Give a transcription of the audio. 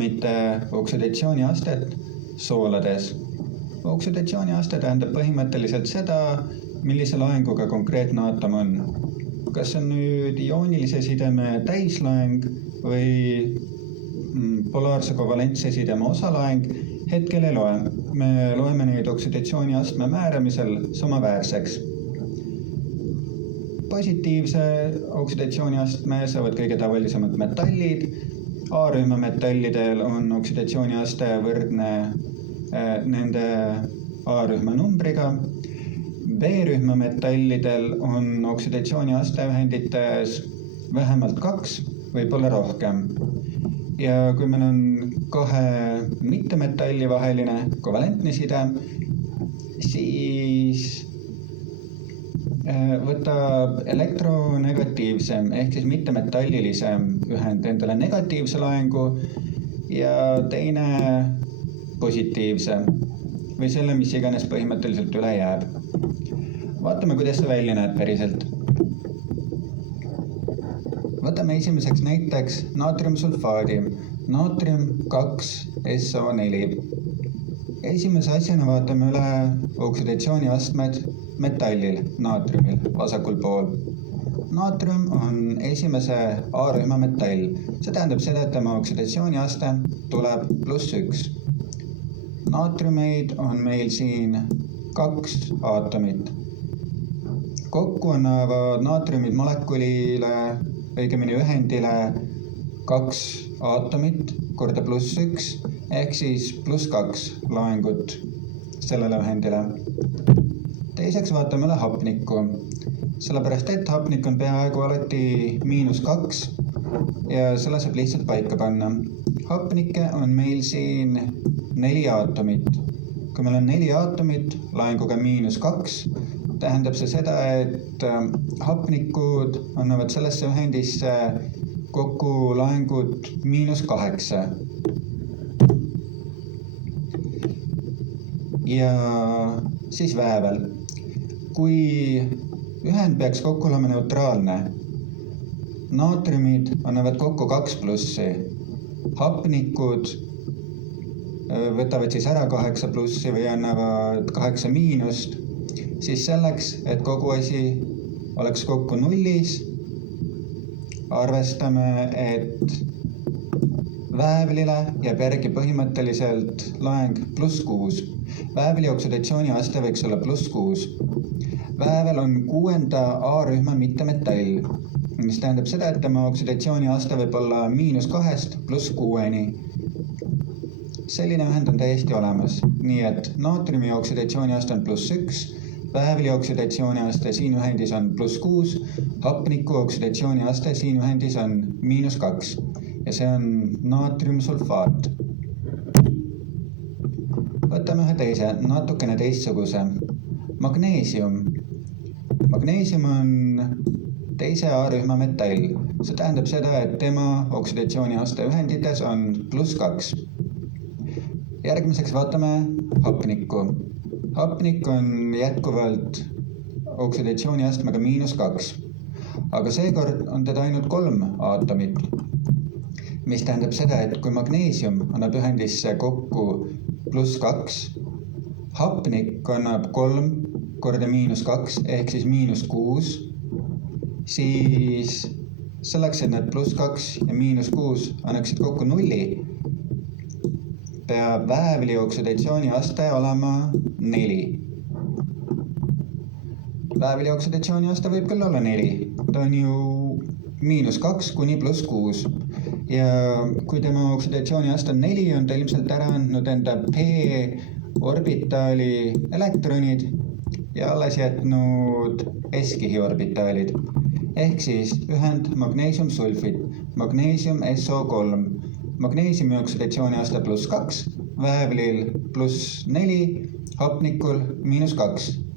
aatomite oksidatsiooniastet soolades. Oksidatsiooniaste tähendab põhimõtteliselt seda, millise laenguga konkreetne aatom on. Kas on nüüd ioonilise sideme täislaeng või polaarse kovalentse sideme osalaeng, hetkel ei loe. Me loeme neid oksidatsiooniastme määramisel samaväärseks. Positiivse oksidatsiooniastme saavad kõige tavalisemad metallid. A-rühma metallidel on oksidatsiooniaste võrdne nende A-rühma numbriga. B-rühma metallidel on oksidatsiooniaste ühendites vähemalt 2, võib-olla rohkem. Ja kui meil on kahe mittemetalli vaheline kovalentne side, siis võtab elektronegatiivsem ehk siis mittemetallilisem ühend endale negatiivse laengu ja teine positiivse või selle, mis iganes põhimõtteliselt üle jääb. Vaatame, kuidas see välja näeb päriselt. Võtame esimeseks näiteks naatriumsulfaadi, naatrium 2SO4. Esimese asjana vaatame üle oksidatsiooniastmed metallil, naatriumil, vasakul pool. Naatrium on esimese A-rühma metall. See tähendab seda, et tema oksidatsiooniaste tuleb +1. Naatriumeid on meil siin 2 aatomit. Kokku annavad naatriumid molekulile, õigemini ühendile 2 aatomit korda +1 ehk siis +2 laengut sellele ühendile. Teiseks vaatame üle hapnikku, sellepärast et hapnik on peaaegu alati -2 ja selle saab lihtsalt paika panna. Hapnikke on meil siin 4 aatomit. Kui meil on 4 aatomit laenguga -2, tähendab see seda, et hapnikud annavad sellesse ühendisse kokku laengud -8. Ja siis väävel. Kui ühend peaks kokku olema neutraalne, naatriumid annavad kokku 2 plussi, hapnikud võtavad siis ära 8 plussi või annavad 8 miinust, siis selleks, et kogu asi oleks kokku nullis, arvestame, et väävlile jääb järgi põhimõtteliselt laeng +6. Väävli oksidatsiooniaste võiks olla +6. Väävel on 6. A-rühma mittemetall, mis tähendab seda, et tema oksidatsiooniaste võib olla -2 +6-ni. Selline ühend on täiesti olemas, nii et naatriumi oksidatsiooniaste on +1, väävli oksidatsiooniaste siin ühendis on +6, hapniku oksidatsiooniaste siin ühendis on -2 ja see on naatriumsulfaat. Võtame ühe teise, natukene teistsuguse. Magneesium. Magneesium on 2. A-rühma metall. See tähendab seda, et tema oksidatsiooniaste ühendites on +2. Järgmiseks vaatame hapnikku. Hapnik on jätkuvalt oksidatsiooniastmega -2, aga seekord on teda ainult 3 aatomit, mis tähendab seda, et kui magneesium annab ühendisse kokku +2, hapnik annab 3 korda -2 ehk siis -6, siis selleks, et need +2 ja -6 annaksid kokku 0, peab väävli oksidatsiooniaste olema 4. Väävli oksidatsiooniaste võib küll olla 4, ta on ju -2 kuni +6 ja kui tema oksidatsiooniaste on 4, on ta ilmselt ära andnud enda p-orbitaali elektronid ja alles jätnud s-kihi orbitaalid. Ehk siis ühend magneesiumsulfid, magneesium SO3, magneesiumi oksidatsiooniaste +2, väävlil +4, hapnikul -2.